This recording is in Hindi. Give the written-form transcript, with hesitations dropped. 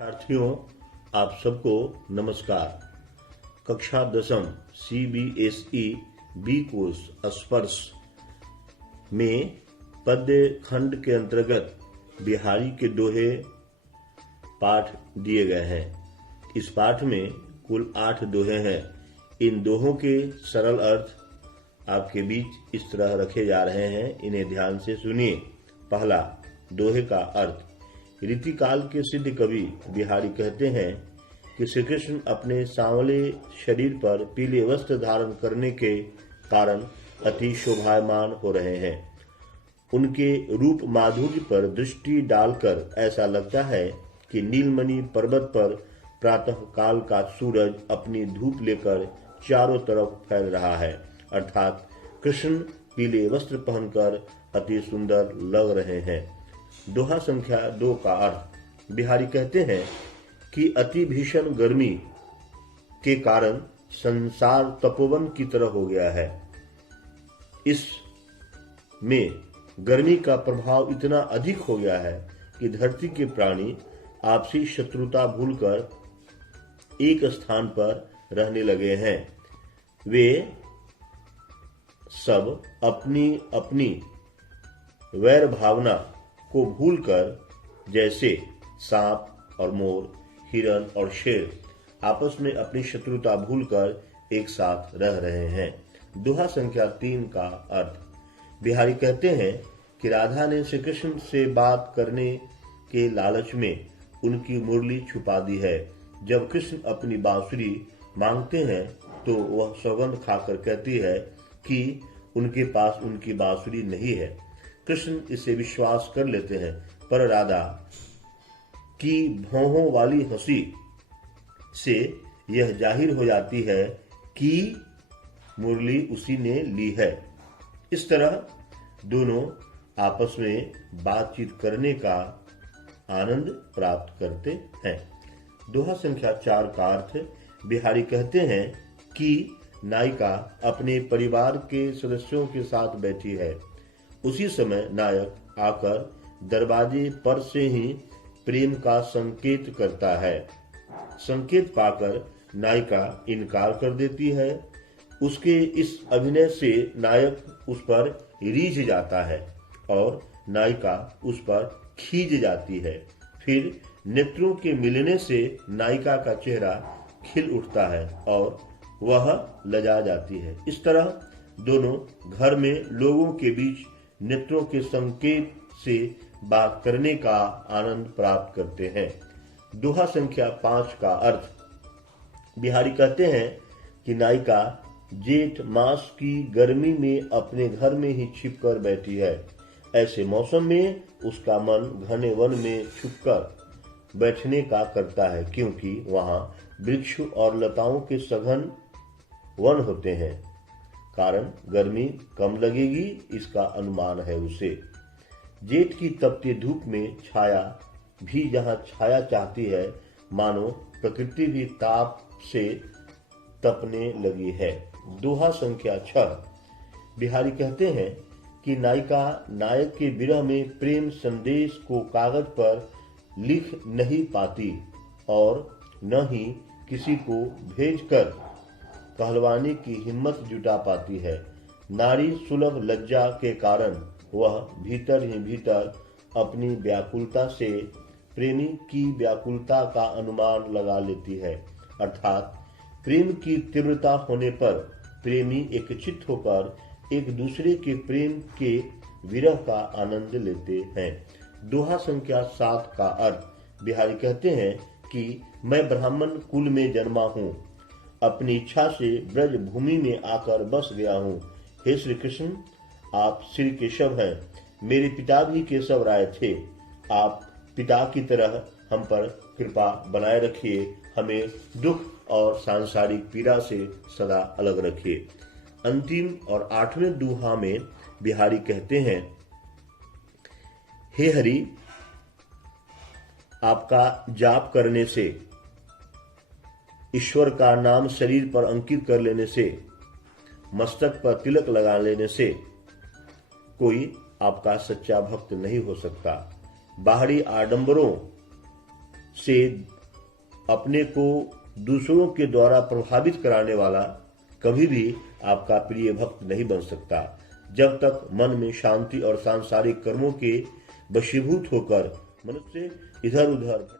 विद्यार्थियों, आप सबको नमस्कार। कक्षा 10 CBSE बी कोर्स स्पर्श में पद्य खंड के अंतर्गत बिहारी के दोहे पाठ दिए गए हैं। इस पाठ में कुल 8 दोहे हैं। इन दोहों के सरल अर्थ आपके बीच इस तरह रखे जा रहे हैं, इन्हें ध्यान से सुनिए। पहला, दोहे का अर्थ। रीतिकाल के सिद्ध कवि बिहारी कहते हैं कि श्री कृष्ण अपने सांवले शरीर पर पीले वस्त्र धारण करने के कारण अति शोभायमान हो रहे हैं। उनके रूप माधुर्य पर दृष्टि डालकर ऐसा लगता है कि नीलमणि पर्वत पर प्रातः काल का सूरज अपनी धूप लेकर चारों तरफ फैल रहा है, अर्थात कृष्ण पीले वस्त्र पहनकर अति सुंदर लग रहे हैं। दोहा संख्या 2 का अर्थ। बिहारी कहते हैं कि अति भीषण गर्मी के कारण संसार तपोवन की तरह हो गया है। इस में गर्मी का प्रभाव इतना अधिक हो गया है कि धरती के प्राणी आपसी शत्रुता भूलकर एक स्थान पर रहने लगे हैं। वे सब अपनी अपनी वैर भावना को भूलकर जैसे सांप और मोर, हिरण और शेर आपस में अपनी शत्रुता भूलकर एक साथ रह रहे हैं। दोहा संख्या 3 का अर्थ। बिहारी कहते हैं कि राधा ने श्री कृष्ण से बात करने के लालच में उनकी मुरली छुपा दी है। जब कृष्ण अपनी बांसुरी मांगते हैं तो वह सौगंध खाकर कहती है कि उनके पास उनकी बांसुरी नहीं है। कृष्ण इसे विश्वास कर लेते हैं, पर राधा की भौहों वाली हंसी से यह जाहिर हो जाती है कि मुरली उसी ने ली है। इस तरह दोनों आपस में बातचीत करने का आनंद प्राप्त करते हैं। दोहा संख्या 4 का अर्थ। बिहारी कहते हैं कि नायिका अपने परिवार के सदस्यों के साथ बैठी है। उसी समय नायक आकर दरवाजे पर से ही प्रेम का संकेत करता है। संकेत पाकर नायिका इनकार कर देती है। उसके इस अभिनय से नायक उस पर रीझ जाता है और नायिका उस पर खींच जाती है। फिर नेत्रों के मिलने से नायिका का चेहरा खिल उठता है और वह लजा जाती है। इस तरह दोनों घर में लोगों के बीच नेत्रों के संकेत से बात करने का आनंद प्राप्त करते हैं। दोहा संख्या 5 का अर्थ। बिहारी कहते हैं कि नायिका जेठ मास की गर्मी में अपने घर में ही छिपकर बैठी है। ऐसे मौसम में उसका मन घने वन में छुपकर बैठने का करता है, क्योंकि वहां वृक्ष और लताओं के सघन वन होते हैं। कारण गर्मी कम लगेगी इसका अनुमान है उसे। जेठ की तपती धूप में छाया भी जहां छाया चाहती है, मानो प्रकृति भी ताप से तपने लगी है। दोहा संख्या 6। बिहारी कहते हैं कि नायिका नायक के विरह में प्रेम संदेश को कागज पर लिख नहीं पाती और न ही किसी को भेजकर कहलवाने की हिम्मत जुटा पाती है। नारी सुलभ लज्जा के कारण वह भीतर ही भीतर अपनी व्याकुलता से प्रेमी की व्याकुलता का अनुमान लगा लेती है, अर्थात प्रेम की तीव्रता होने पर प्रेमी एकचित्त होकर एक दूसरे के प्रेम के विरह का आनंद लेते हैं। दोहा संख्या 7 का अर्थ। बिहारी कहते हैं कि मैं ब्राह्मण कुल में जन्मा हूँ, अपनी इच्छा से ब्रज भूमि में आकर बस गया हूँ। हे श्री कृष्ण, आप श्री केशव हैं, मेरे पिता भी केशव राय थे। आप पिता की तरह हम पर कृपा बनाए रखिए, हमें दुख और सांसारिक पीड़ा से सदा अलग रखिए। अंतिम और 8वें दोहा में बिहारी कहते हैं, हे हरि, आपका जाप करने से, ईश्वर का नाम शरीर पर अंकित कर लेने से, मस्तक पर तिलक लगा लेने से कोई आपका सच्चा भक्त नहीं हो सकता। बाहरी आडंबरों से अपने को दूसरों के द्वारा प्रभावित कराने वाला कभी भी आपका प्रिय भक्त नहीं बन सकता। जब तक मन में शांति और सांसारिक कर्मों के वशीभूत होकर मनुष्य इधर उधर